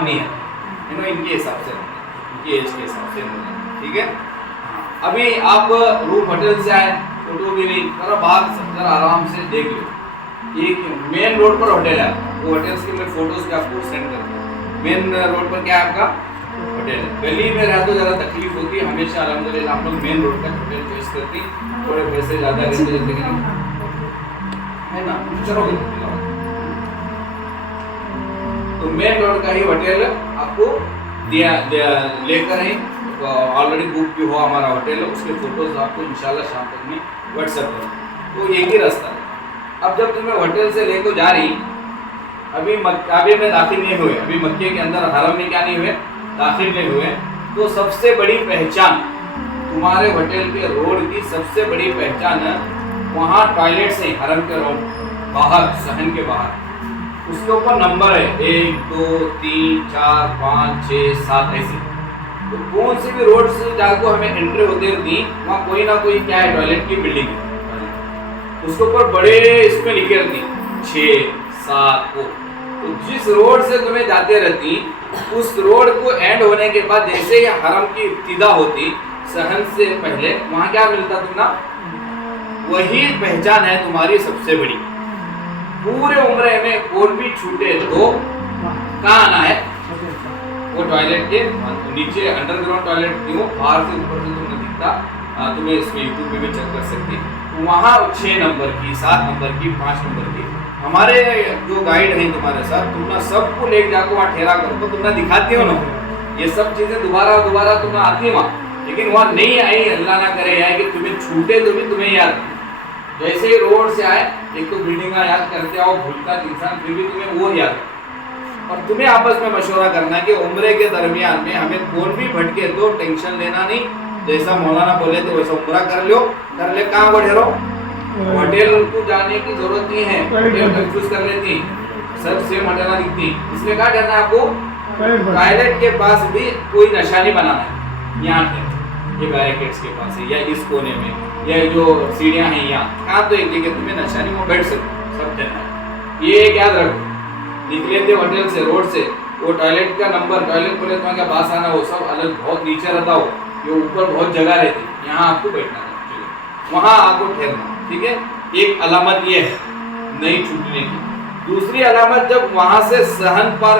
काम नहीं है इनके हिसाब से, इनकी एज के हिसाब से, ठीक है। अभी आप रूम होटल से आए, फोटो भी नहीं, जरा बाहर जरा आराम से देख लो। एक मेन रोड पर होटल है, वो होटल्स के मैं फोटोज भी आपको सेंड कर दूँ। मेन रोड पर क्या है आपका होटल है। गली में रह तो ज़्यादा तकलीफ होती है, हमेशा अल्हम्दुलिल्लाह हम लोग मेन रोड का होटल चॉइस करते हैं, थोड़े पैसे ज़्यादा रहते जैसे कि है ना। चलो तो मेन रोड का ही होटल आपको दिया लेकर आए, ऑलरेडी बुक भी हुआ हमारा होटल, उसके फोटोज आपको इंशाल्लाह शाम तक में व्हाट्सएप करूँ। तो एक ही रास्ता है। अब जब तुम्हें होटल से लेकर जा रही, अभी काबे में दाखिल नहीं हुए, अभी मक्के के अंदर हरम में क्या नहीं हुए, दाखिल नहीं हुए, तो सबसे बड़ी पहचान तुम्हारे होटल के रोड की सबसे बड़ी पहचान है वहाँ टॉयलेट से, हरम के रोड बाहर, सहन के बाहर, उसके ऊपर नंबर है 1 2 3 4 5 6 7 ऐसे। तो कौन सी भी रोड से जाकर हमें एंट्री होते रहती, वहाँ कोई ना कोई क्या है, टॉयलेट की बिल्डिंग है, उसके ऊपर बड़े इसमें लिखे रहती 6 7 को। तो जिस रोड से तुम्हें जाते रहती, उस रोड को एंड होने के बाद जैसे ही हरम की इब्तिदा होती, सहन से पहले वहाँ क्या मिलता तुम ना, वही पहचान है तुम्हारी सबसे बड़ी। पूरे उम्रे में कौन भी छूटे तो कहाँ आना है, वो टॉयलेट के नीचे अंडरग्राउंड टॉयलेट थी, वो बाहर से ऊपर से तुम्हें दिखता, तुम्हें इसमें यूट्यूब में भी चेक कर सकती। वहाँ 6 नंबर की, 7 नंबर की, 5 नंबर की, हमारे जो गाइड हैं तुम्हारे साथ, तुम ना सबको ले जाकर वहाँ ठहरा करो, तुम ना दिखाती हो ना ये सब चीज़ें, दोबारा दोबारा तुम आती है वहाँ, लेकिन वहाँ नहीं आई, अल्लाह ना करे आए कि तुम्हें छूटे तो भी तुम्हें याद, जैसे ही रोड से आए एक तो बिल्डिंग का याद करते आओ, भूलता इंसान, फिर भी तुम्हें वो याद है। और तुम्हें आपस में मशवरा करना है कि उम्रे के दरमियान में हमें कौन भी भटके तो टेंशन लेना नहीं, जैसा मौलाना बोले तो वैसा उम्रा कर ले, कहाँ बैठे रहो, होटल को जाने की जरूरत नहीं है, होटल कंफ्यूज कर लेती, सब सेम होटल दिखती, इसलिए क्या करना है आपको, टॉयलेट के पास भी कोई निशानी बनाना है, यहाँ पे ये बैरिकेड्स के पास है, या इस कोने में, या जो सीढ़ियाँ हैं यहाँ, कहाँ तो एक जगह तुम्हें निशानी वो बैठ सकते, सब देना है। ये याद रखो, निकले थे होटल से, रोड से, वो टॉयलेट का नंबर, टॉयलेट बोले तो क्या पास आना, वो सब अलग बहुत नीचे रहता हो, ये ऊपर बहुत जगह रहती, यहाँ आपको बैठना है, वहाँ आपको ठहरना, ठीक है। एक अलामत ये है नहीं छूटने की। दूसरी अलामत, जब वहाँ से सहन पर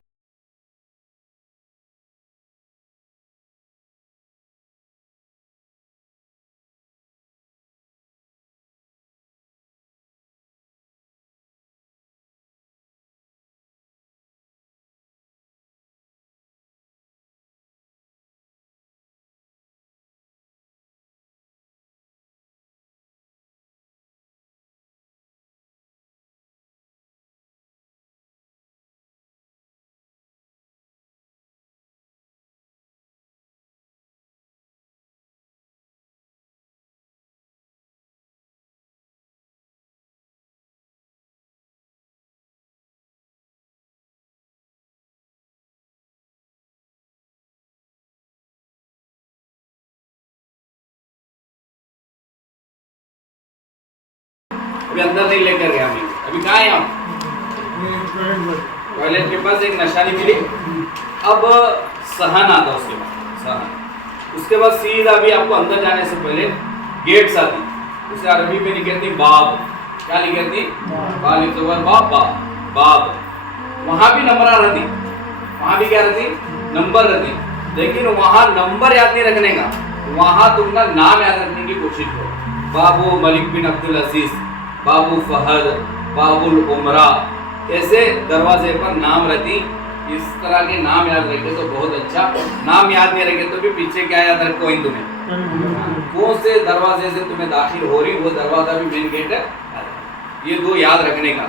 अभी अंदर नहीं लेकर गया मैं, अभी कहाँ है हम, टॉयलेट के पास एक निशानी मिली। अब सहन आता, उसके बाद सहन, उसके बाद सीधा भी आपको अंदर जाने से पहले गेट्स आती, उसे अरबी में लिखी थी बाब, क्या लिखी थी, बाब, बाब। वहाँ भी नंबर रहती, वहाँ भी क्या रहती, नंबर रहती, लेकिन वहाँ नंबर याद नहीं रखने का, वहाँ तुम ना नाम याद रखने की कोशिश करो, बाबू मलिक बिन अब्दुल अजीज, बाबू फहद, बाबुल उमरा, ऐसे दरवाजे पर नाम रहती। इस तरह के नाम याद रखे तो बहुत अच्छा, नाम याद नहीं रखे तो भी पीछे क्या याद रखो इन तुम्हें, कौन से दरवाजे से तुम्हें दाखिल हो रही, वो दरवाजा भी मेन गेट है, ये दो याद रखने का।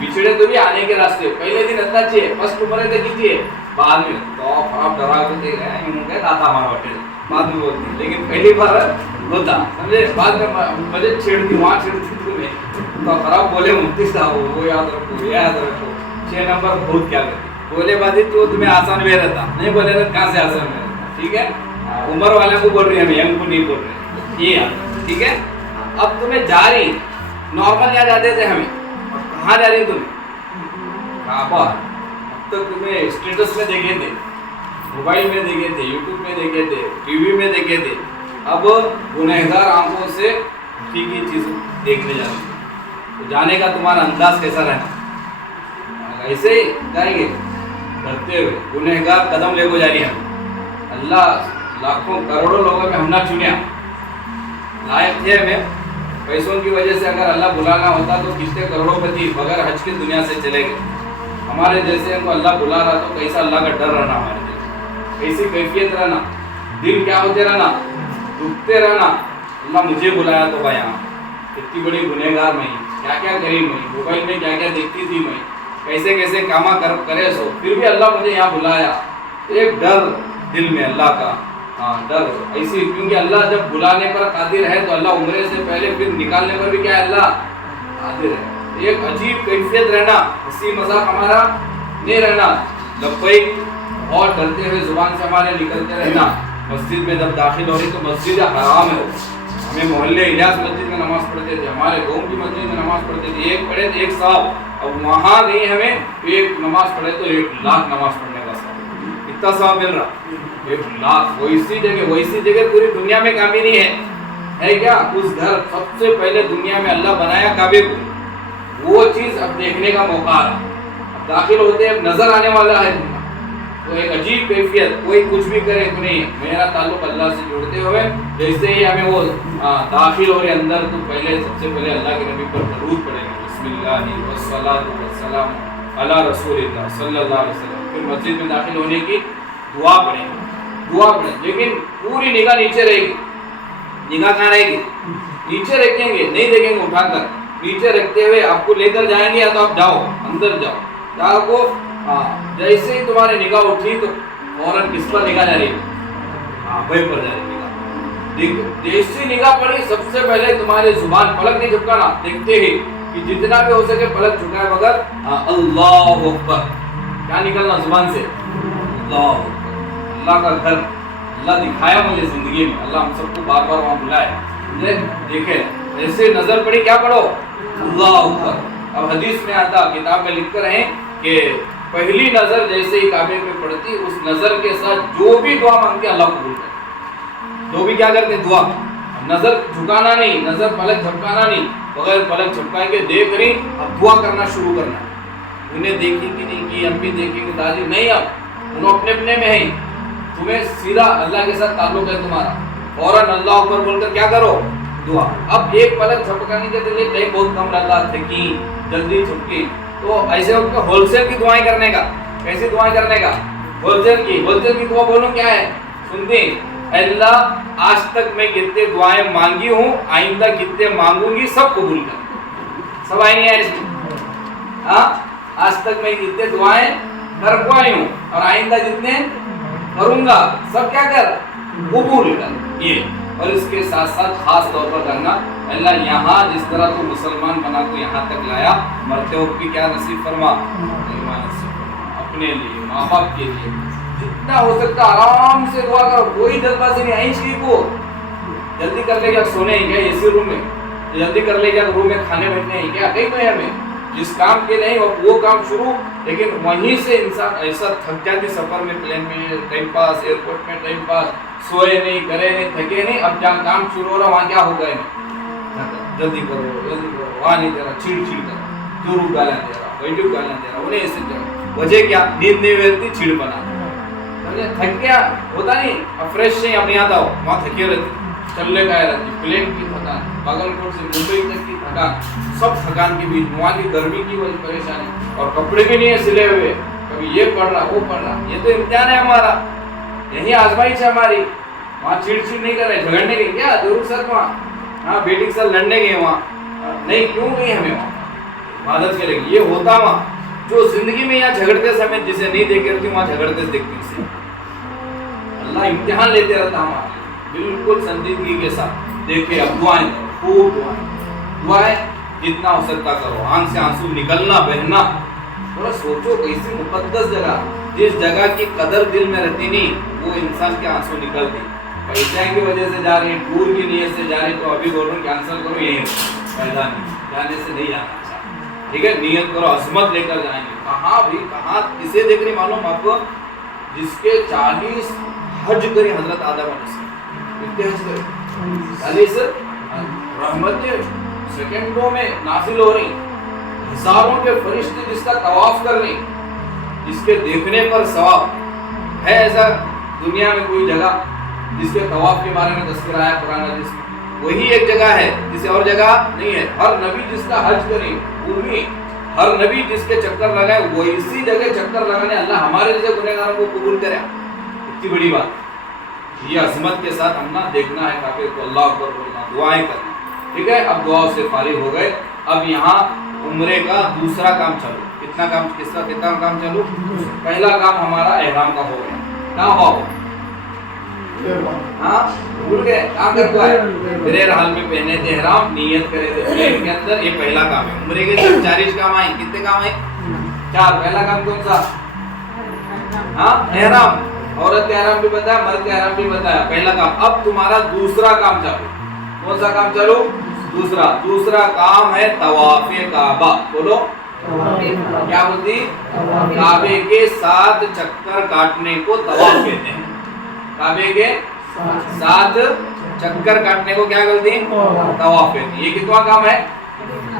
पिछड़े तो भी आने के रास्ते, पहले दिन अच्छा चाहिए, फर्स्ट उम्र तक कीजिए, बाद में तो खराब डरा को देख रहे हैं, दाता हमारा होटल बाद में बोलती, लेकिन पहली बार होता समझे, बाद में मजे छेड़ती, वहाँ छेड़ती तुम्हें, तो खराब बोले मुफ्ती साहब, वो याद रखो, याद रखो, 6 नंबर बहुत क्या करती, बोले बाजी तो तुम्हें आसान में रहता, नहीं बोले रहता कहाँ से आसान में रहता, ठीक है। उम्र वाले को बोल रही है, यंग को नहीं बोल रहे, ये याद, ठीक है। अब तुम्हें जा रही, नॉर्मल याद आते थे हमें, कहाँ जा रही तुम्हें, काबा, तक तुम्हें स्टेटस में देखे थे, मोबाइल में देखे थे, यूट्यूब में देखे थे, टीवी में देखे थे, अब गुनहगार आंखों से ठीक ही चीज देखने जाते हैं। तो जाने का तुम्हारा अंदाज कैसा रहना, ऐसे ही जाएंगे डरते हुए, गुनहगार कदम ले को जा रही है। अल्लाह लाखों करोड़ों लोगों में हम ना चुनिया, लायक थे हमें, पैसों की वजह से अगर अल्लाह बुलाना होता तो कितने करोड़ोंपति बगैर हज के दुनिया से चले गए। हमारे जैसे को अल्लाह बुला रहा तो कैसा अल्लाह का डर रहना, हमारे दिल कैसी कैफियत रहना, दिल क्या होते रहना, दुखते रहना। अल्लाह मुझे बुलाया तो भाई यहाँ इतनी बड़ी गुनहगार मैं, क्या क्या करी मैं, मोबाइल में क्या क्या देखती थी मैं, कैसे कैसे कामा करे सो, फिर भी अल्लाह मुझे यहाँ बुलाया। एक डर दिल में अल्लाह का, हाँ डर ऐसी, क्योंकि अल्लाह जब बुलाने पर कादिर है तो अल्लाह उम्रे से पहले फिर निकालने पर भी क्या है, अल्लाह कादिर है। एक अजीब कैफियत रहना, हंसी मजाक हमारा नहीं रहना, लब्बैक और डरते हुए जुबान से हमारे निकलते रहना। मस्जिद में जब दाखिल हो रही तो मस्जिद हराम है, हमें मोहल्ले इलियास मस्जिद में नमाज पढ़ते थे, हमारे गाँव की मस्जिद में नमाज पढ़ते थे, एक पढ़े तो एक साहब, अब वहाँ नहीं हमें तो एक नमाज पढ़े तो 1 लाख नमाज पढ़ने का साहब, इतना साहब मिल रहा 1 लाख। वैसी जगह पूरी दुनिया में काबी नहीं है क्या? उस घर सबसे पहले दुनिया में अल्लाह बनाया काबे को, वो चीज अब देखने का मौका आ रहा, अब दाखिल होते अब नजर आने वाला है। तो एक अजीब कैफियत, कोई कुछ भी करे तो नहीं, मेरा ताल्लुक अल्लाह से जोड़ते हुए जैसे ही हमें वो दाखिल हो रहे अंदर, तो पहले सबसे पहले अल्लाह के नबी पर दरूद पढ़ेंगे, बिस्मिल्लाहि वस्सलातु वस्सलामु अला रसूलिल्लाह सल्लल्लाहु अलैहि वसल्लम। फिर मस्जिद में दाखिल होने की दुआ पढ़ेंगे, लेकिन पूरी निगाह नीचे रहेगी। निगाह कहाँ रहेगी? नीचे रखेंगे, नहीं देखेंगे उठाकर, नीचे रखते हुए आपको लेकर जाएंगे, या तो आप जाओ अंदर जाओ को। जैसे ही तुम्हारी निगाह उठी तो फौरन किस पर निगाह जा रही है? भाई पर जा रही निगाह। जैसी निगाह पड़ी सबसे पहले तुम्हारी जुबान पलक नहीं झपकाना, देखते ही कि जितना भी हो सके पलक झुकाए बगैर अल्लाहु अकबर, क्या निकलना जुबान से? अल्लाह, अल्लाह का घर अल्लाह दिखाया मुझे जिंदगी में, अल्लाह हम सबको बार बार वहाँ बुलाए। देखे ऐसे नजर पड़ी, क्या पढ़ो? अल्लाह अकबर। अब हदीस में आता, किताब में लिख कर है कि पहली नजर जैसे ही काबे पे पड़ती, उस नजर के साथ जो भी दुआ मांगते अल्लाह कबूल करे। जो भी क्या करते दुआ, नजर झुकाना नहीं, नजर पलक झपकाना नहीं, बगैर पलक झपकाए के देख रही, अब दुआ करना शुरू करना। उन्हें देखी कि नहीं की, अम्मी देखी दादी नहीं, अब उन्होंने अपने अपने में है, तुम्हें सीधा अल्लाह के साथ ताल्लुक है तुम्हारा। फौरन अल्लाह अकबर बोलकर क्या करो? दुआ। अब एक पलक झपकाने के लिए टाइम बहुत कम रहता, थकी जल्दी झपकी, तो ऐसे वक्त होलसेल की दुआएं करने का, कैसी दुआएं करने का? होलसेल की दुआ बोलूं क्या है? सुनते, अल्लाह आज तक मैं कितने दुआएं मांगी हूँ, आइंदा कितने मांगूंगी, सब कबूल कर। सब आई नहीं है इसमें? आज तक मैं कितने दुआएं कर पाई हूँ और आइंदा जितने करूंगा सब क्या कर? कबूल कर। ये और इसके साथ साथ खास तौर पर करना, अल्लाह यहाँ जिस तरह को मुसलमान बना को यहाँ तक लाया, मरते वक्त भी क्या नसीब फरमा? अपने लिए, माँ बाप के लिए जितना हो सकता आराम से दुआ करो, कोई जल्दबाजी नहीं। आई को जल्दी कर ले क्या? सोने ही क्या इसी रूम में? जल्दी कर ले क्या? रूम में खाने बैठने ही क्या? कहीं तो हमें जिस काम के नहीं वो काम शुरू, लेकिन वहीं से इंसान ऐसा थक जाती सफर में, प्लेन में टाइम पास, एयरपोर्ट में टाइम पास, सोए नहीं, करे नहीं, थके नहीं, अब जहाँ काम शुरू हो रहा वहाँ क्या हो गए? जल्दी करो, वहाँ नहीं दे रहा, चिड़ करो, जो गाला दे रहा, वही गाला दे रहा, उन्हें ऐसे करो। वजह क्या? नींद नहीं मिलती, चिड़ बना, थक गया होता नहीं, अब फ्रेश नहीं, अब नहीं आता हो, वहाँ थके रहती, चलने का रहती, प्लेन की थकान, बागलकोट से मुंबई तक की थकान, सब थकान के बीच वहाँ की गर्मी की वजह परेशानी, और कपड़े भी नहीं है सिले हुए, कभी ये पड़ रहा वो पड़ रहा, ये तो इम्तिहान है हमारा, यही आजमाइश है हमारी। वहाँ चिड़ नहीं कर रहे, झगड़ने गए क्या? जरूर सर वहाँ, हाँ बेटी के साथ लड़ने गए वहाँ, नहीं क्यों गई हमें वहाँ इबादत करेगी, ये होता वहाँ जो जिंदगी में यहाँ झगड़ते समय जिसे नहीं देख रही वहाँ झगड़ते देखती, अल्लाह इम्तिहान लेते रहता हमारा बिल्कुल संजीदगी के साथ। देखिए अब दुआएं, खूब दुआएं जितना हो सकता करो, आंख से आंसू निकलना बहना, थोड़ा सोचो कैसी मुकद्दस जगह, जिस जगह की कदर दिल में रहती नहीं वो इंसान के आंसू निकलती, पैसे की वजह से जा रही, टूर की नीयत से जा रही, तो अभी बोल रहा हूँ कैंसिल करो, यही मैदान जाने से नहीं आना। ठीक है, नियत करो, अजमत लेकर जाएंगे। कहाँ भी, कहाँ किसे देख रही मालूम आपको? जिसके 40 हज करे हजरत आदम अलैहिस्सलाम, कितने हज करे? 40 रहमतें सेकंडों में नाजिल हो रही, हजारों के फरिश्ते जिसका तवाफ कर रही, जिसके देखने पर सवाब है। ऐसा दुनिया में कोई जगह जिसके तवाफ के बारे में तज़किरा है कुरान हदीस में? वही एक जगह है, किसी और जगह नहीं है। हर नबी जिसका हज करे, भूमि हर नबी जिसके चक्कर लगाए, वो इसी जगह चक्कर लगाने अल्लाह हमारे जैसे गुनहगारों को कबूल करे। इतनी बड़ी बात, ये अजमत के साथ हम ना देखना है काफिर को, अल्लाह अकबर बोलना, दुआएं करना। ठीक है, अब दुआओं से फारिग हो गए। अब यहाँ उम्रे का दूसरा काम चालू। कितना काम चालू? पहला काम हमारा एहराम का हो गया। क्या हुआ? हाँ, भूल गए? क्या करता है? मेरे हाल में पहने थे एहराम, नियत करे थे प्लेन के अंदर। ये पहला काम है। उम्रे के 4 काम आए। कितने काम आए? 4। पहला काम कौन सा? हाँ, एहराम। औरत का एहराम भी बताया, मर्द का एहराम भी बताया, पहला काम। अब तुम्हारा दूसरा काम चालू। कौन सा काम चालू? दूसरा काम है तवाफे काबा। बोलो क्या बोलती? काबे के 7 चक्कर काटने को तवाफ कहते हैं। काबे के 7 चक्कर काटने को क्या कहते हैं? तवाफ कहते हैं। ये कितना काम है?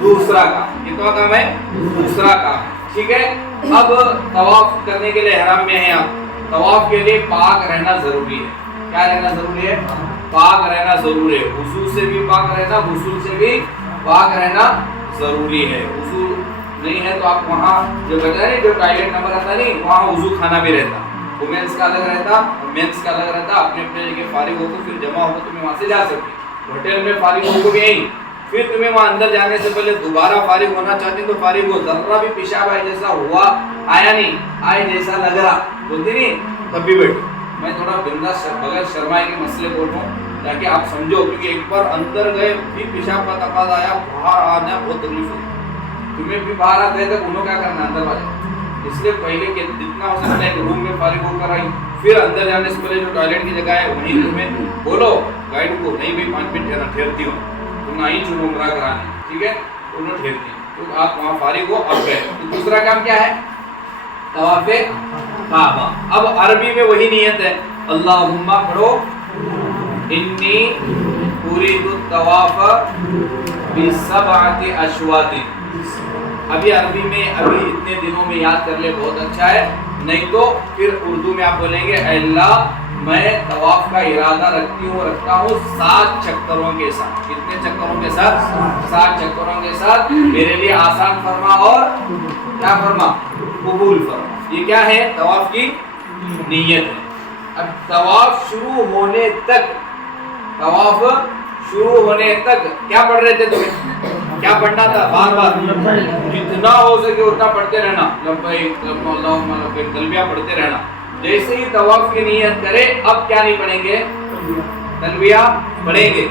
दूसरा काम। कितना काम है? दूसरा काम। ठीक है, अब तवाफ करने के लिए एहराम में है। आप तवाफ के लिए पाक रहना जरूरी है। क्या रहना जरूरी है? पाक रहना जरूरी है। वुजू से भी पाक रहना, गुस्ल से भी पाक रहना जरूरी है। वुजू नहीं है तो आप वहाँ जो कहते हैं जो टॉयलेट नंबर आता नहीं, वहाँ वुजू खाना भी रहता, वुमेन्स का अलग रहता, मेंस का अलग रहता। अपने अपने जगह फारिग होकर फिर जमा होकर तुम्हें वहाँ से जा सकते। होटल में फारिग होकर भी यहीं, फिर तुम्हें वहाँ अंदर जाने से पहले दोबारा फारिग होना चाहते तो फारिग हो। जरा भी पेशाब आए जैसा हुआ, आया नहीं, आए जैसा लग रहा, बोलती नहीं, तब भी बैठो। मैं थोड़ा बिंदास बगैर शर्माए के मसले बोल रहा हूँ ताकि आप समझो, क्योंकि एक बार अंदर गए फिर पेशाब का तकाजा आया, बाहर आना बहुत तकलीफ होती। तुम्हें भी बाहर आते तो उन्होंने क्या करना अंदर वाले, इसलिए पहले के जितना हो सकता है एक रूम में फारिग होकर आई, फिर अंदर जाने से पहले जो टॉयलेट की जगह है वहीं तुम्हें बोलो गाइड को, नहीं भाई 5 मिनट ठहरती हो, तुम आई चुनो उम्रा कराने, ठीक है, उन्होंने ठहरती तो आप वहाँ फारिग हो। अब गए तो दूसरा काम क्या है? तवाफे काबा। अब अरबी में वही नियत है, अल्लाहुम्मा पढ़ो, इन्नी उरीदु तवाफ बिसबअति अशवातिन। अभी अरबी में अभी इतने दिनों में याद कर ले, बहुत अच्छा है। नहीं तो फिर उर्दू में आप बोलेंगे अल्लाह मैं तवाफ का इरादा रखता हूँ 7 चक्करों के साथ। कितने चक्करों के साथ? 7 चक्करों के साथ। मेरे लिए आसान फरमा और क्या फरमा? कबूल फरमा। ये क्या है? तवाफ की नीयत है। अब तवाफ शुरू होने तक क्या पढ़ रहे थे तुम्हें? क्या पढ़ना था? बार बार जितना हो सके उतना पढ़ते रहना, लब्बैक अल्लाहुम्मा लब्बैक, तलबिया पढ़ते रहना। जैसे ही तवाफ की नियत करे, अब क्या नहीं पढ़ेंगे? तलबिया पढ़ेंगे।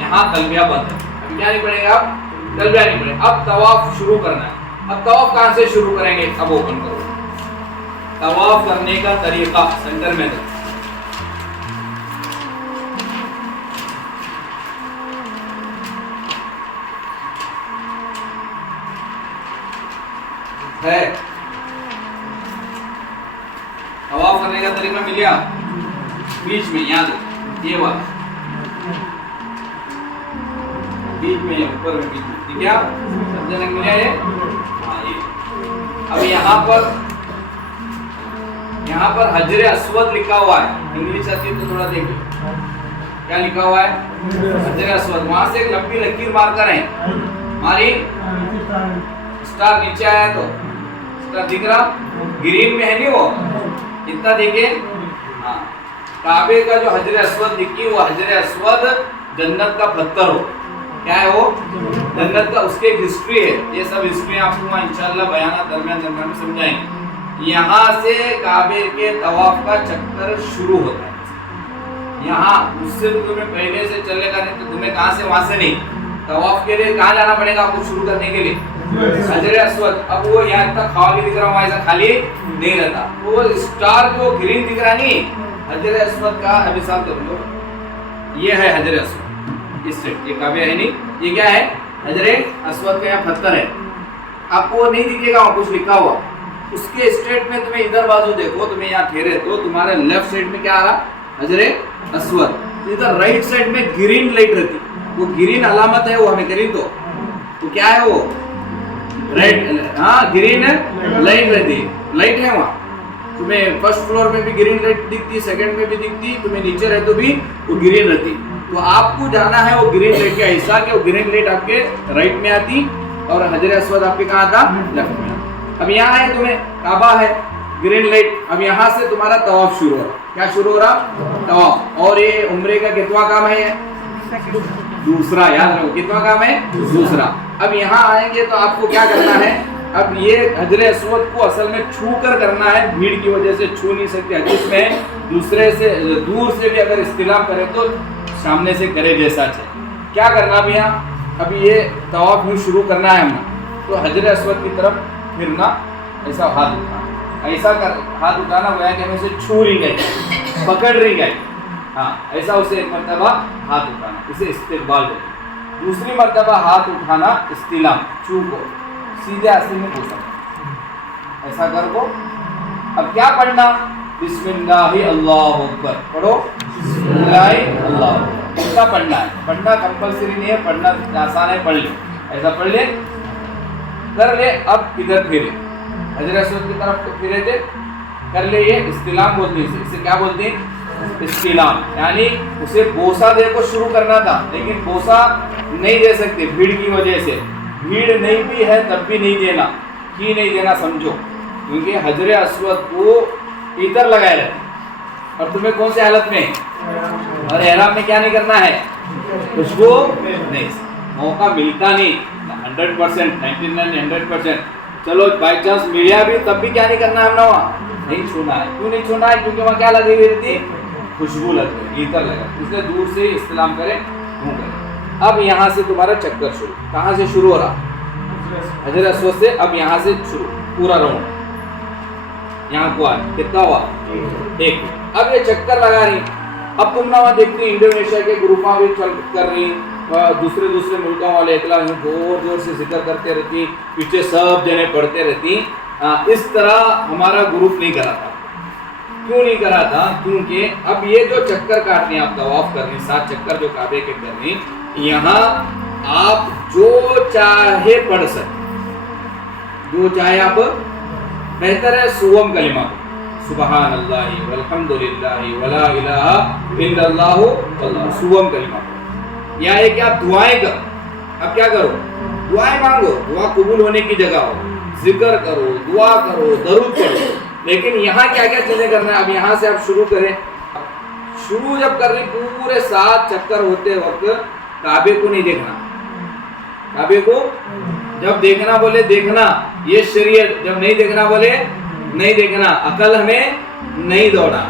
यहाँ तलबिया बंद है, अब क्या नहीं पढ़ेंगे? अब तलबिया नहीं पढ़ेंगे। अब तवाफ शुरू करना है। अब तवाफ कहाँ से शुरू करेंगे? अब ओपन करो तवाफ करने का तरीका सेंटर में दो। है तवाफ करने का तरीका मिल गया? बीच में याद है ये वाला, बीच में या ऊपर में, बीच में, ठीक है? समझने मिल गया ये? हाँ ये। अब यहाँ पर हजरे अस्वद लिखा हुआ है। इंग्लिश आती है तो थोड़ा देख लो क्या लिखा हुआ है? हजरे अस्वद। वहां से एक लंबी लकीर मारकर है, मारी, स्टार नीचे आया तो स्टार दिख रहा, ग्रीन में है नहीं वो, इतना देखिए। हाँ, काबे का जो हजरे अस्वद दिखी वो हजरे अस्वद जन्नत का पत्थर हो। क्या है वो? जन्नत का। उसकी एक हिस्ट्री है, ये सब हिस्ट्री आपको इंशाल्लाह बयाना दरमियान में समझाएंगे। यहाँ से काबे के तवाफ का चक्कर शुरू होता है। यहाँ उससे तो तुम्हें पहले से चलेगा नहीं तो तुम्हें कहाँ से? वहां से नहीं। तवाफ के लिए कहाँ जाना पड़ेगा आपको शुरू करने के लिए? हजरे अस्वद। अब वो यहाँ इतना खाली दिख रहा, वहाँ ऐसा खाली नहीं रहता। वो स्टार जो ग्रीन दिख रहा नहीं, हजरे अस्वद का मिसाल कर लो, ये है हजरे अस्वद। इससे ये काबे है नहीं, ये क्या है? हजरे अस्वद का यहाँ पत्थर है। आपको वो नहीं दिखेगा वहाँ कुछ लिखा हुआ, उसके स्ट्रेट में तुम्हें इधर बाजू देखो, तुम्हें यहाँ ठहरे तो तुम्हारे लेफ्ट साइड में क्या आ रहा, हजरे अस्वद, इधर राइट साइड में ग्रीन लाइट रहती, वो ग्रीन अलामत है, वो हमें करीब तो क्या है वो रेड, हाँ ग्रीन लाइट रहती, लाइट है वहाँ। तुम्हें फर्स्ट फ्लोर में भी ग्रीन लाइट दिखती, सेकंड में भी दिखती, तुम्हें नीचे रहे तो भी वो ग्रीन रहती। तो आपको जाना है वो ग्रीन लाइट का हिस्सा, कि वो ग्रीन लाइट आपके राइट में आती और हजर अस्वद आपके कहाँ था, लेफ्ट में। अब यहाँ है तुम्हें काबा है, ग्रीन लाइट, अब यहाँ से तुम्हारा तवाफ शुरू हो रहा, क्या शुरू हो रहा, तवाफ। और ये उम्रे का कितना काम है, दूसरा, याद रखो कितना काम है, दूसरा। अब यहाँ आएंगे तो आपको क्या करना है, अब ये हजरे अस्वद को असल में छू कर करना है, भीड़ की वजह से छू नहीं सकते। हदीस में दूसरे से दूर से भी अगर इस्तिलाम करे तो सामने से करे जैसा चाहिए। क्या करना अब यहाँ, अब ये तवाफ यूँ शुरू करना है हमें, तो हजरे अस्वद की तरफ फिरना, ऐसा हाथ उठाना, ऐसा कर हाथ उठाना गया कि हमें से छू रही गई, पकड़ रही गई, हाँ ऐसा उसे एक मरतबा हाथ उठाना, इसे इस्तिकबाल बोलते हैं। दूसरी मरतबा हाथ उठाना इस्तिलाम, छू को सीधे आस्तीन में घुसा, ऐसा कर को। अब क्या पढ़ना, बिस्मिल्लाहि अल्लाहु अकबर, पढ़ो बिस्मिल्लाहि अल्लाहु अकबर, ऐसा पढ़ना है। पढ़ना कंपलसरी नहीं है, पढ़ना आसान है, पढ़ ले, ऐसा पढ़ ले, कर ले। अब इधर फिरे, हजर अस्वद की तरफ तो फिरे थे, कर ले, ये इस्तिलाम बोलते हैं इसे क्या बोलते हैं, इस्तिलाम, यानी उसे बोसा दे को शुरू करना था, लेकिन बोसा नहीं दे सकते भीड़ की वजह से, भीड़ नहीं भी है तब भी नहीं देना, की नहीं देना समझो, क्योंकि हजरे अस्वद को इधर लगाए रहते। और तुम्हें कौन से हालत में, और एहराम में क्या नहीं करना है, खुशबू नहीं, मौका मिलता नहीं 100%, 99-100%। चलो बाई चांस मिला भी तब भी क्या नहीं करना है, हमने वहाँ नहीं छूना है। क्यों नहीं छूना है, क्योंकि वहाँ क्या लगी हुई रहती, खुशबू लगी हुई, इतर लगा, इसलिए दूर से इस्तेलाम करें, यूँ करें। अब यहाँ से तुम्हारा चक्कर शुरू, कहाँ से शुरू हो रहा, हजर अस्वद से। अब यहाँ से शुरू पूरा राउंड, यहाँ को आ कितना हुआ, एक। अब ये चक्कर लगा रही, अब तुम ना वहाँ देखती इंडोनेशिया के ग्रुप भी चल कर रही, दूसरे मुल्कों वाले इतला जोर जोर से जिक्र करते रहती, पीछे सब जने पढ़ते रहती। इस तरह हमारा ग्रुप नहीं करा था। क्यों नहीं करा था, क्योंकि अब ये जो चक्कर काटने आप तवाफ कर रही, 7 चक्कर जो काबे के कर रही, यहाँ आप जो चाहे पढ़ सकते, जो चाहे आप, बेहतर है सुवम कलिमा, सुबहान अल्लाह वल्हम्दुलिल्लाह वला इलाहा इल्लल्लाह अल्लाह, सुवम कलिमा, या है कि आप दुआएं करो। अब क्या करो, दुआएं मांगो, दुआ कबूल होने की जगह हो, जिक्र करो, दुआ करो, दरूद पढ़ो। लेकिन यहाँ क्या क्या चीजें करना है, अब यहाँ से आप शुरू करें। शुरू जब कर रही, पूरे 7 चक्कर होते वक्त काबे को नहीं देखना, काबे को जब देखना बोले देखना, ये शरीयत, जब नहीं देखना बोले नहीं देखना। अकल हमें नहीं दौड़ा,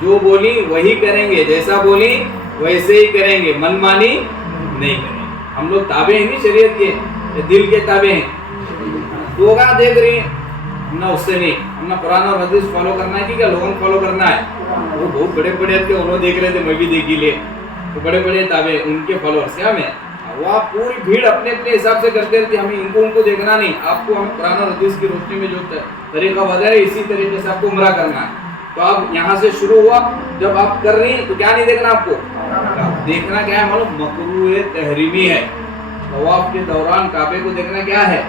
जो बोली वही करेंगे, जैसा बोली वैसे ही करेंगे, मनमानी नहीं करेंगे। हम लोग ताबे हैं नहीं शरीयत के, दिल के ताबे हैं। लोग देख रही हैं, हमने उससे नहीं, हमने कुरान और हदीस फॉलो करना है कि क्या लोगों को फॉलो करना है। वो बहुत बड़े बड़े थे, उन्होंने देख रहे थे, मैं भी देखी ले, तो बड़े बड़े ताबे उनके फॉलोअर्स हैं हमें। वो आप पूरी भीड़ अपने अपने हिसाब से करते रहती, हमें उनको देखना नहीं। आपको हम कुरान और हदीस की रोशनी में जो तरीका वगैरह इसी तरीके से आपको उम्रा करना है। तो अब यहाँ से शुरू हुआ, जब आप कर रही हैं तो क्या नहीं देखना आपको, देखना क्या है मालूम, मकरूह तहरीमी है। तवाफ के दौरान काबे को देखना क्या है,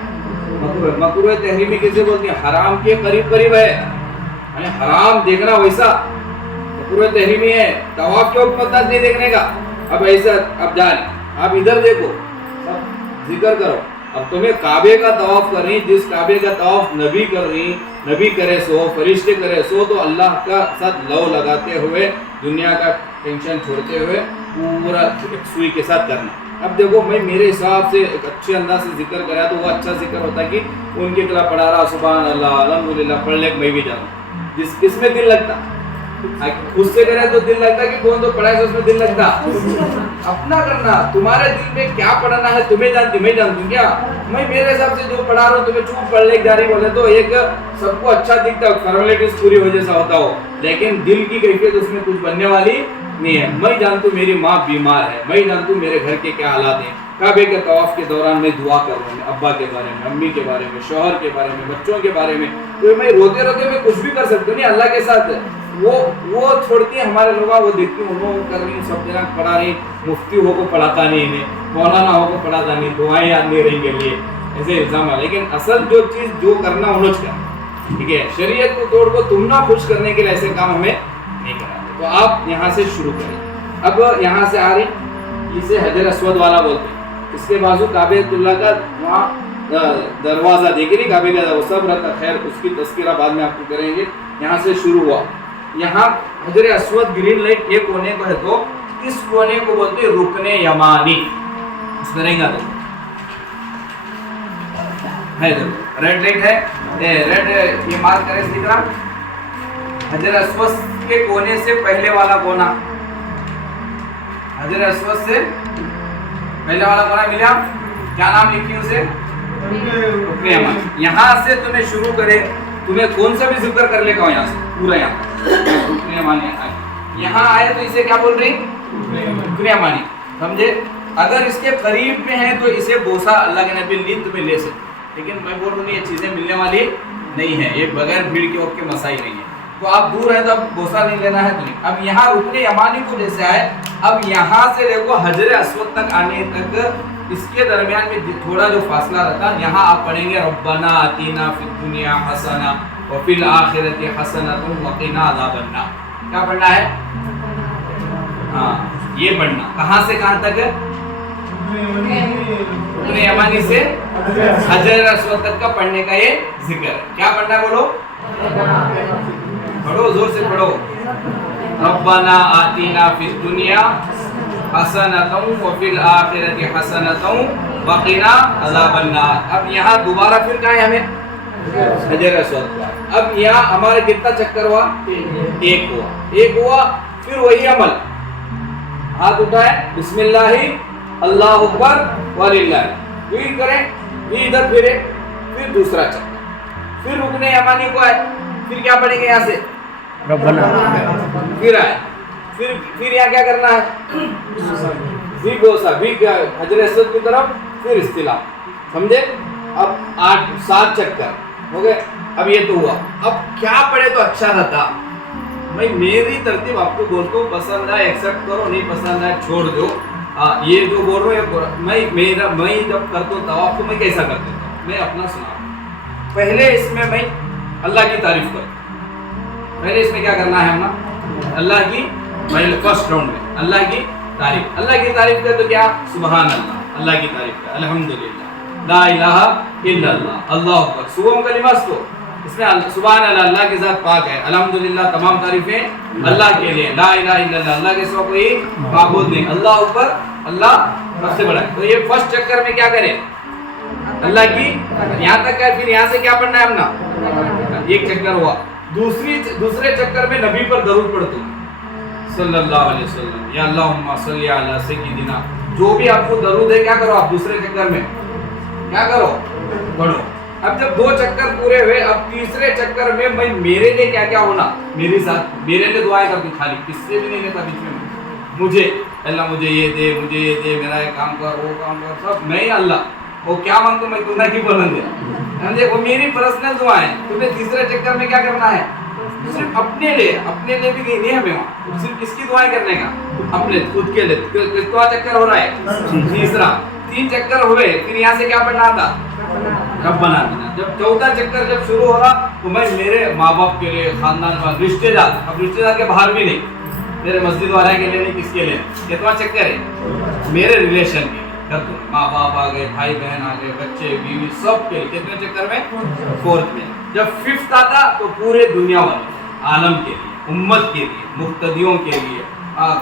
मकरूह। मकरूह तहरीमी किसे बोलते हैं, हराम के करीब करीब है, हराम देखना वैसा मकरूह तहरीमी है। तवाफ के वक्त नहीं देखने का। अब ऐसा, अब जा रही, आप इधर देखो, सब जिक्र करो। अब तुम्हें काबे का तवाफ कर रही, जिस काबे का तवाफ नबी कर रही, नबी करे सो, फरिश्ते करे सो, तो अल्लाह का साथ लव लगाते हुए, दुनिया का टेंशन छोड़ते हुए, पूरा सुई के साथ करना। अब देखो मैं मेरे हिसाब से एक अच्छे अंदाज से जिक्र करा तो वो अच्छा जिक्र होता कि उनके खिलाफ पढ़ा रहा, सुभान अल्लाह अल्हम्दुलिल्लाह पढ़ ले, मैं भी जाऊँ। किसमें दिल लगता, खुद से करे तो दिल लगता कि कौन तो पढ़ाए तो उसमें दिल लगता। अपना करना, तुम्हारे दिल में क्या पढ़ना है तुम्हें जानती, मैं जानती हूँ क्या। मैं मेरे हिसाब से जो पढ़ा रहा हूँ तुम्हें चुप पढ़ ले जा रही बोले तो एक सबको अच्छा दिखता है, फॉर्मेलिटीज पूरी हो जैसा होता हो, लेकिन दिल की कैफियत उसमें कुछ बनने वाली नहीं है। मैं जानती हूँ मेरी माँ बीमार है, मैं जानती हूँ मेरे घर के क्या हालात हैं, काबे के तवाफ के दौरान मैं दुआ कर रहा हूँ अब्बा के बारे में, अम्मी के बारे में, शौहर के बारे में, बच्चों के बारे में, तो मैं रोते रोते मैं कुछ भी कर सकता हूँ नहीं अल्लाह के साथ। वो छोड़ती है हमारे लोग, वो देखती हूँ उन्होंने कर रही सब जना पढ़ा रही, मुफ्ती हो को पढ़ाता नहीं इन्हें, मौलाना हो को पढ़ाता नहीं, दुआएं याद नहीं रहेंगे लिए, ऐसे इल्ज़ाम है। लेकिन असल जो चीज़ जो करना उन्होंने का, ठीक है, शरीयत को तोड़ को तुम ना खुश करने के लिए ऐसे काम हमें नहीं करना। तो आप यहाँ से शुरू करें। अब यहाँ से आ रही, इसे हजर अस्वद वाला बोलते हैं, इसके बाजू काबेतुल्लाह का वहाँ दरवाज़ा देखे नहीं, काबे का वो सब रहता, खैर उसकी तस्कीरा बाद में आपको करेंगे। यहाँ से शुरू हुआ, यहाँ हजर अस्वद ग्रीन लाइट ये कोने को है, तो इस कोने को बोलते हैं रुकने यमानी। इसमें रहेगा तो है, रेड लाइट है, रेड ये मार्क करें इसी तरह। हजर अस्वद के कोने से पहले वाला कोना, हजर अस्वद से पहले वाला कोना मिला, क्या नाम लिखी उसे, रुकने यमानी। यहाँ से तुम्हें शुरू करे, तुम्हें कौन सा भी जिक्र कर लेगा यहाँ से पूरा, यहाँ रुकने यमानी यहाँ आए तो इसे क्या बोल रही, रुकने यमानी, समझे। अगर इसके करीब में है तो इसे बोसा अल्लाह के नबी ली तुम्हें ले सकते, लेकिन मैं बोल रहा हूँ ये चीज़ें मिलने वाली नहीं है, ये बगैर भीड़ के वक्त के मसाई नहीं है। तो आप दूर है तो अब बोसा नहीं लेना है तो नहीं। अब यहाँ रुकने यमानी को जैसे आए, अब यहाँ से देखो हजर अस्वद तक आने तक इसके दरमियान में थोड़ा जो फासला रहता, यहाँ आप पढ़ेंगे रब्बना आतीना फिद दुनिया हसना व फिल आखिरति हसनतुन व क़िना अज़ाबन्नार। क्या पढ़ना है, हाँ ये पढ़ना। कहाँ से कहाँ तक, रुकने यमानी से हजर अस्वद तक का पढ़ने का ये जिक्र है। क्या पढ़ना है बोलो, पढ़ो जोर से पढ़ो, रब्बना आतीना फिद दुनिया हसनतुन व फिल आखिरति हसनतुन व क़िना अज़ाबन्नार। अब यहाँ दोबारा फिर कहाँ है हमें, हजर अस्वद का। अब यहाँ हमारे कितना चक्कर हुआ, एक हुआ, फिर वही अमल, हाथ उठाए बिस्मिल्लाह अल्लाहु अकबर वलिल्लाह, फिर करें, फिर इधर फिरे, फिर दूसरा चक्कर, फिर रुकने यमानी को आए, फिर क्या पढ़ेंगे यहाँ से रब्बना, फिर आए, फिर यहाँ क्या करना है, फिर बोसा, फिर हजर अस्वद की तरफ, फिर इस्तिला, समझे। अब 8-7 चक्कर हो गए। अब ये तो हुआ, अब क्या पढ़े तो अच्छा रहता, मैं मेरी तरतीब आपको बोलता हूँ, पसंद आए एक्सेप्ट करो, नहीं पसंद आए छोड़ दो। ये जो बोल रहा हूँ मैं जब करता हूँ तवाफ तो मैं कैसा कर देता हूँ, मैं अपना सुना। पहले इसमें मैं अल्लाह की तारीफ करता, पहले इसमें क्या करना है हमारा, अल्लाह की, पहले फर्स्ट राउंड में अल्लाह की तारीफ कर, तो क्या सुभान अल्लाह, अल्लाह की तारीफ कर, अल्हम्दुलिल्लाह, ला इलाहा इल्लल्लाह, अल्लाहु अकबर, सुबह कलिमात को इसमें सुभान अल्लाह, अल्लाह के साथ पाक है, अल्हम्दुलिल्लाह तमाम तारीफें अल्लाह के लिए, ला इलाहा इल्लल्लाह, अल्लाह के सिवा कोई माबूद नहीं, अल्लाह ऊपर, अल्लाह सबसे बड़ा है। तो ये फर्स्ट चक्कर में क्या करें, अल्लाह की, यहाँ तक है, फिर यहाँ से क्या पढ़ना है अपना, एक चक्कर हुआ। दूसरे चक्कर में नबी पर दरूद पढ़ते सल्लल्लाहु अलैहि वसल्लम, या अल्लाहुम्मा सल्ली अला सय्यिदिना, जो भी आपको दरूद है क्या करो आप दूसरे चक्कर में क्या करो, पढ़ो। अब जब 2 चक्कर पूरे हुए, अब तीसरे चक्कर में मैं मेरे लिए क्या क्या होना, मेरे साथ मेरे लिए दुआएं करती, खाली किससे भी नहीं लेता बीच में, मुझे अल्लाह मुझे ये दे, मेरा ये काम कर, वो काम कर, सब मैं अल्लाह, वो क्या मांगता मैं तुम्हें की बुलंद है, वो मेरी पर्सनल दुआएं। तुम्हें तीसरे चक्कर में क्या करना है, सिर्फ अपने लिए भी नहीं हमें वहाँ, सिर्फ किसकी दुआएं करने का, अपने खुद के लिए। कितना चक्कर हो रहा है, तीसरा, 3 चक्कर हुए, फिर यहाँ से क्या पढ़ना था, रब्बना आतिना। जब 14 चक्कर जब शुरू हो रहा तो मैं मेरे माँ बाप के लिए, खानदान वाले, रिश्तेदार, अब रिश्तेदार के बाहर भी नहीं, मेरे मस्जिद वाले के लिए नहीं, किसके लिए, कितना चक्कर है, मेरे रिलेशन के लिए कर दूँ, माँ बाप आ गए, भाई बहन आ गए, बच्चे बीवी, सब के लिए। कितने चक्कर में, 4th में। जब 5th आता तो पूरे दुनिया वाले, आलम के लिए, उम्मत के लिए, मुक्तदियों के लिए,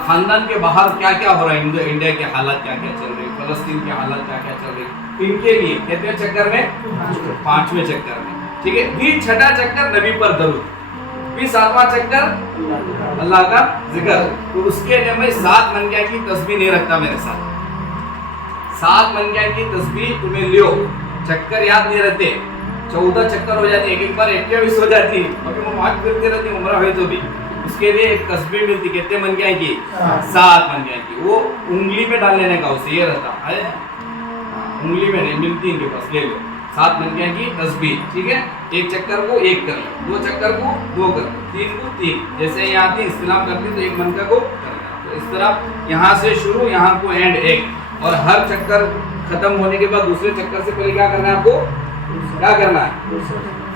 खानदान के बाहर क्या क्या हो रहा है, इंडिया के हालात क्या क्या चल रहे, फलस्तीन के हालात क्या क्या चल रहे, इनके लिए कितने चक्कर में, 5वें चक्कर में, ठीक है। फिर 6ठा चक्कर नबी पर दरूद, फिर 7वां चक्कर अल्लाह का जिक्र। तो उसके लिए मैं 7 मनकिया की तस्बीह नहीं रखता मेरे साथ, 7 मनकिया की तस्बीह तुम्हें लियो, चक्कर याद नहीं रहते, 14 चक्कर हो जाती, एक बार 21 हो जाती, अभी वो मार्च फिरते रहती उम्र हुई तो भी, उसके लिए एक तस्बीह मिलती, कितने मनकिया की, 7 मनकिया की, वो उंगली में डाल लेने का, उसे ये रहता है उंगली में नहीं मिलती इनके पास, ले लो 7 मनकियां की तस्बीह, ठीक है। एक चक्कर को एक कर लो, 2 चक्कर को 2 कर लो, 3 को 3, जैसे यहाँ आती इस्तेलाम करती तो एक मनका को करना। तो इस तरह यहाँ से शुरू, यहाँ को एंड एक, और हर चक्कर खत्म होने के बाद दूसरे चक्कर से पहले क्या करना है आपको, क्या करना है,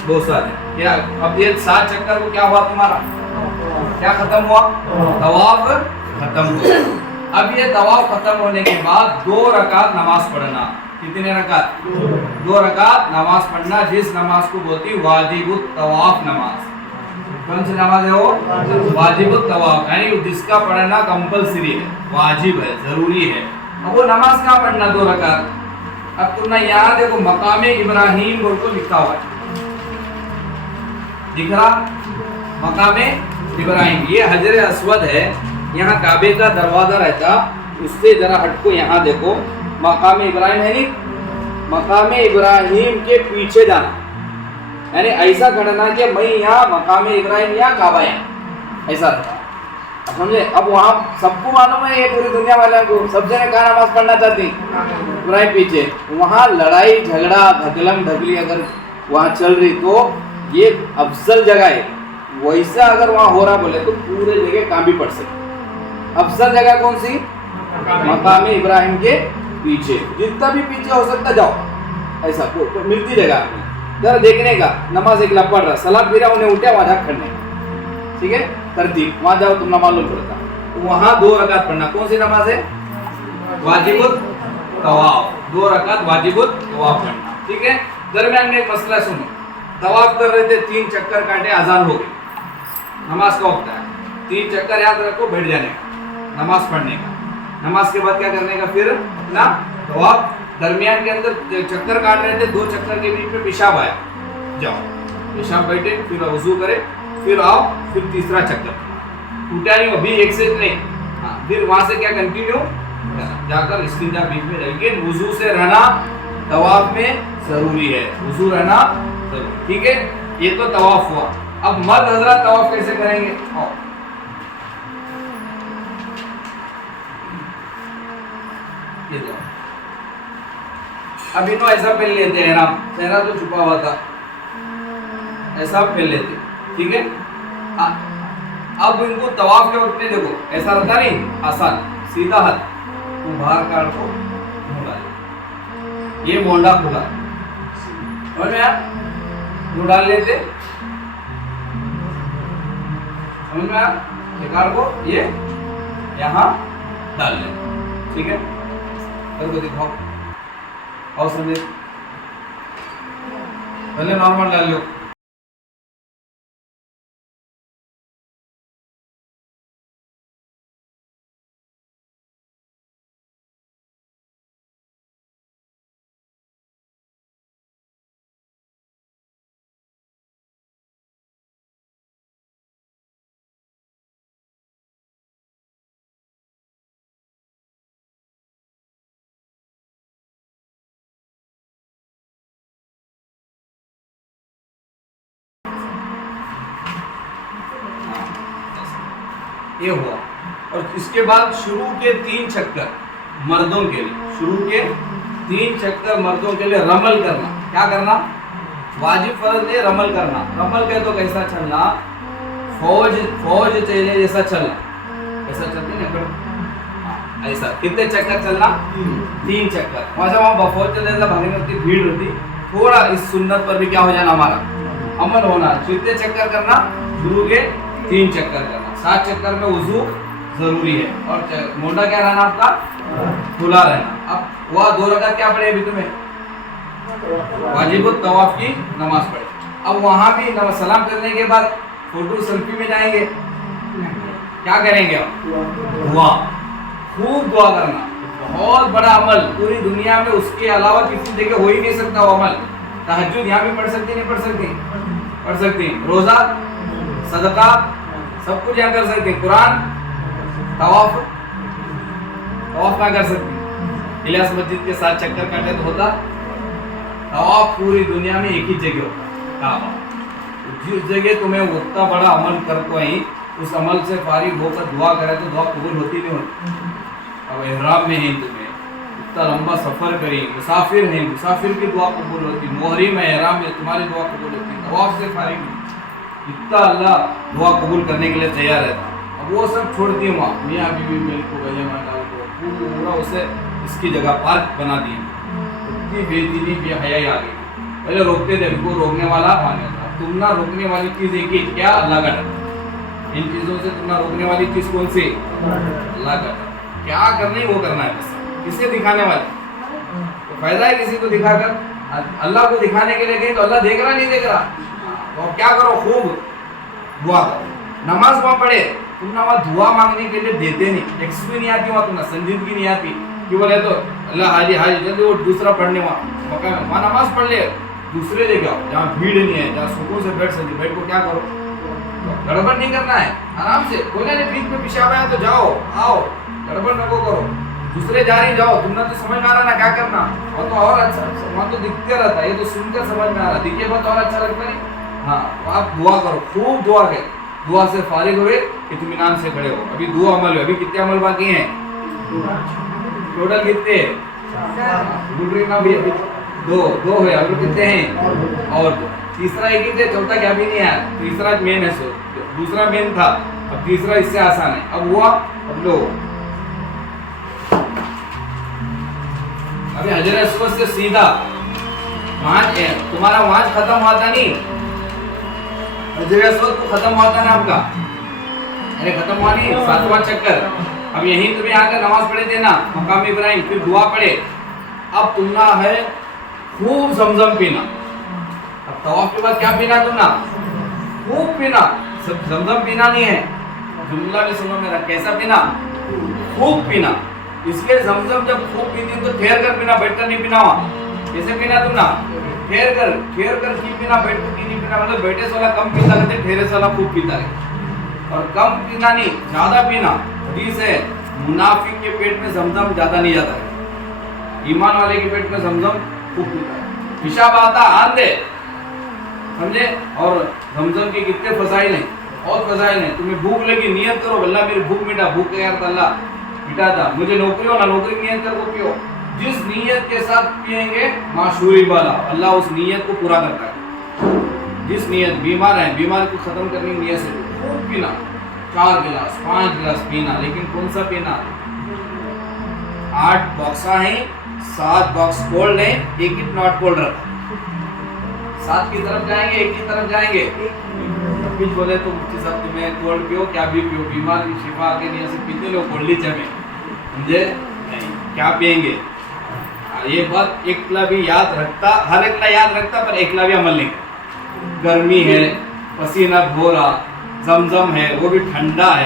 बोसा देना। क्या अब ये 7 चक्कर को क्या हुआ तुम्हारा, क्या खत्म हुआ, तवाफ खत्म हुआ। अब ये तवाफ खत्म होने के बाद 2 रकात नमाज पढ़ना। कितने रकात, 2 रकात नमाज पढ़ना, जिस नमाज को बोलती वाजिबुत तवाफ नमाज। कौन सी नमाज है वो, वाजिबुत तवाफ, यानी जिसका पढ़ना कंपलसरी है, वाजिब है, जरूरी है। अब वो नमाज कहाँ पढ़ना, 2 रकात। अब तुमने यहाँ देखो मकाम इब्राहिम बोल को लिखा हुआ है, दिख रहा, मकाम इब्राहिम, ये हजर अस्वद है, यहाँ काबे का दरवाजा रहता, उससे जरा हटको यहाँ देखो मकाम इब्राहिम है नहीं, मकाम इब्राहिम के पीछे जाना, यानी ऐसा करना कि मैं यहाँ मकाम इब्राहिम यहाँ काबा यहाँ, ऐसा अब समझे। अब वहाँ सबको मालूम है, ये पूरी दुनिया वाले को, सब जने कहाँ नमाज पढ़ना चाहती, इब्राहिम पीछे। वहाँ लड़ाई झगड़ा धगलम धगली अगर वहाँ चल रही तो ये अफजल जगह है, वैसा अगर वहाँ हो रहा बोले तो पूरे जगह काम भी पड़ सकते। अफजल जगह कौन सी, मकाम इब्राहिम के पीछे, जितना भी पीछे हो सकता जाओ, ऐसा तो मिलती जगह जरा देखने का। नमाज एक पढ़ रहा, सलाम फिरा, उन्हें उठा वहाँ जा खड़ने, ठीक है, तरतीब, वहाँ जाओ तुम नमाज लो पढ़ता, तो वहाँ 2 रकात पढ़ना। कौन सी नमाज है, वाजिबुत तवाफ, 2 रकात वाजिबुत तवाफ पढ़ना, ठीक है। दरमियान में एक मसला सुनो, तवाफ कर रहे थे, 3 चक्कर काटे, अजान हो गई, नमाज का वक्त है, 3 चक्कर याद रखो, बैठ जाने का, नमाज पढ़ने का। नमाज के बाद क्या करने का, फिर ना तवाफ, दरमियान के अंदर चक्कर काट रहे थे, 2 चक्कर के बीच में पेशाब आया, जाओ पेशाब बैठे, फिर वजू करे, फिर आओ, फिर तीसरा चक्कर, टूटा नहीं अभी एक से नहीं, हाँ, फिर वहां से क्या कंटिन्यू जाकर इस्तिंजा बीच में, लेकिन वजू से रहना तवाफ में जरूरी है, वजू रहना जरूरी, ठीक है। ये तो तवाफ हुआ। अब मर्द हजरत तवाफ कैसे करेंगे, आओ ये दो। अब इन्हों ऐसा पहन लेते हैं ना, चेहरा तो छुपा हुआ था, ऐसा पहन लेते, ठीक है। अब इनको तवाफ के वक्त में देखो ऐसा रहता नहीं, आसान सीधा हाथ तो बाहर काट को मोड़ा, ये मोंडा खुला, समझ में आया, जो डाल लेते, समझ में आया, काट को ये यहाँ डाल लेते, ठीक है। करके दिखाओ, और समझे, पहले नॉर्मल डाल लो, ये हुआ। और इसके बाद शुरू के 3 चक्कर मर्दों के लिए, शुरू के 3 चक्कर मर्दों के लिए रमल करना, क्या करना, वाजिब फर्ज है रमल करना। रमल कहे तो कैसा चलना, फौज चले जैसा चलना, ऐसा चलते ना, ऐसा। कितने चक्कर चलना, 3 चक्कर। वहाँ फौज चले जैसा भागने होती, भीड़ होती, थोड़ा इस सुन्नत पर भी क्या हो जाना, हमारा अमल होना। कितने चक्कर करना, शुरू के 3 चक्कर करना। 7 चक्कर में वजू जरूरी है, और मोंडा क्या रहना आपका, खुला रहना। अब वह 2 रकात क्या पढ़े अभी तुम्हें, वाजिबुत तवाफ की नमाज पढ़े। अब वहां भी सलाम करने के बाद फोटो सेल्फी में जाएंगे, क्या करेंगे, दुआ, खूब दुआ करना, बहुत बड़ा अमल, पूरी दुनिया में उसके अलावा किसी जगह हो ही नहीं सकता वो अमल। तहज्जुद यहाँ भी पढ़ सकती, नहीं पढ़ सकती, पढ़ सकती। रोजा, सदका, सब कुछ यहाँ कर सकते। कुरान, तवाफ, तवाफ क्या कर सकती, इलियास मस्जिद के 7 चक्कर काटे तो होता। तवाफ पूरी दुनिया में एक ही जगह होता, जिस जगह तुम्हें उतना बड़ा अमल कर तो ही उस अमल से फारिग होकर दुआ करे तो दुआ कबूल होती नहीं होती। अब इहराम में ही तुम्हें इतना लंबा सफ़र करी, मुसाफिर हैं, मुसाफिर की दुआ कबूल होती, मोहरिम है, ihram है, तुम्हारी दुआ कबूल होती, तवाफ से फारिग हुई, इतना अल्लाह दुआ कबूल करने के लिए तैयार रहता। अब वो सब छोड़ दिए वहाँ, मियाँ बीवी मिल को गले डाल को पूरा उसे इसकी जगह पार्क बना दिए। इतनी बेदीनी बेहयाई आ गई। पहले रोकते थे, इनको रोकने वाला माने था। तुम ना रोकने वाली चीज़ एक ही, क्या? अल्लाह का डर। इन चीज़ों से तुम ना रोकने वाली चीज़ कौन सी? अल्लाह का डर। क्या करना है वो करना है बस। किसे दिखाने वाले? तो फायदा है किसी को दिखाकर? अल्लाह को दिखाने के लिए गए तो अल्लाह देख रहा नहीं देख रहा? तो अब क्या करो, खूब दुआ करो, नमाज वहाँ पढ़े। तुम ना वहाँ दुआ मांगने के लिए देते नहीं, एक्स भी नहीं आती वहाँ, तुम्हें संजीदगी नहीं आती कि बोले तो अल्लाह हाजी हाजी जल्दी वो दूसरा पढ़ने वहाँ नमाज पढ़ ले, दूसरे जगह आओ जहाँ भीड़ नहीं है, जहाँ सुकून से बैठ सकते। बैठ को क्या करो, गड़बड़ नहीं करना है, आराम से। बोले नहीं बीच में पेशाब आया तो जाओ आओ, गड़बड़ न करो, दूसरे जा रही जाओ। तुमने तो समझ में आ रहा ना क्या करना, और तो और अच्छा, वहाँ तो दिखते रहता है, ये तो सुनकर समझ में आ रहा, दिखेगा तो और अच्छा लगता नहीं। हाँ, तो आप दुआ करो, खूब दुआ करें, दुआ से फारिग हुए, इत्मीनान से खड़े हो। अभी दुआ अमल हुए, अभी कितने अमल बाकी हैं? टोटल कितने? अभी दो है, अभी कितने हैं? और तीसरा एक ही थे, चौथा क्या भी नहीं है। तीसरा मेन है, सो दूसरा मेन था, अब तीसरा इससे आसान है। अब हुआ, अब लो अभी हजर अस्वद से सीधा मांझ है तुम्हारा, मांझ खत्म हुआ था नहीं, हजर अस्वद तो खत्म हुआ था ना आपका, अरे खत्म हुआ नहीं, 7वां चक्कर। अब यहीं तुम्हें आकर नमाज पढ़े थे ना, मकाम इब्राहिम, फिर दुआ पढ़े। अब तुमना है खूब जमजम पीना। अब तवाफ के बाद क्या पीना तुमना? खूब पीना, सब जमजम पीना नहीं है, जुमला भी सुनो मेरा, कैसा पीना? खूब पीना। इसलिए जमजम जब खूब पीती तो ठहर कर पीना, बैठकर नहीं पीना। वहाँ कैसे पीना तुमना? ठहर कर की पीना, बैठ कर नहीं पीना। मतलब बैठे से वाला कम पीता रहते, ठहरे से वाला खूब पीता रहे। और कम पीना नहीं, ज्यादा पीना। हदीस है, मुनाफिक के पेट में जमजम ज्यादा नहीं जाता है, ईमान वाले के पेट में जमजम खूब पीता है। पेशाब आता आंधे, समझे? और जमजम के कितने फजाइल हैं, और फजाइल हैं। तुम्हें भूख लगी, नियत करो, अल्लाह मेरी भूख मिटा, भूख के यार अल्लाह मिटा था, मुझे नौकरी हो ना, नौकरी की नियत करके पियो। जिस नीयत के साथ पिएंगे माशूरी वाला, अल्लाह उस नीयत को पूरा करता है। जिस नीयत, बीमार है, बीमारी को खत्म करने की नीयत से खूब पीना, 4 गिलास 5 गिलास पीना। लेकिन कौन सा पीना? 8 बॉक्सा है, 7 बॉक्स कोल्ड है, एक ही नॉट कोल्ड रखा। 7 की तरफ जाएंगे, एक की तरफ जाएंगे। कुछ बोले तो मुफ्ती साहब तुम्हें कोल्ड पियो, क्या भी पियो, बीमार की शिफा के लिए से पीते लो, कोल्ड ही चाहिए, समझे? नहीं, क्या पिएंगे? ये बात एकला भी याद रखता, हर एकला याद रखता, पर एकला भी अमल नहीं करता। गर्मी है, पसीना हो रहा, जमजम है, वो भी ठंडा है,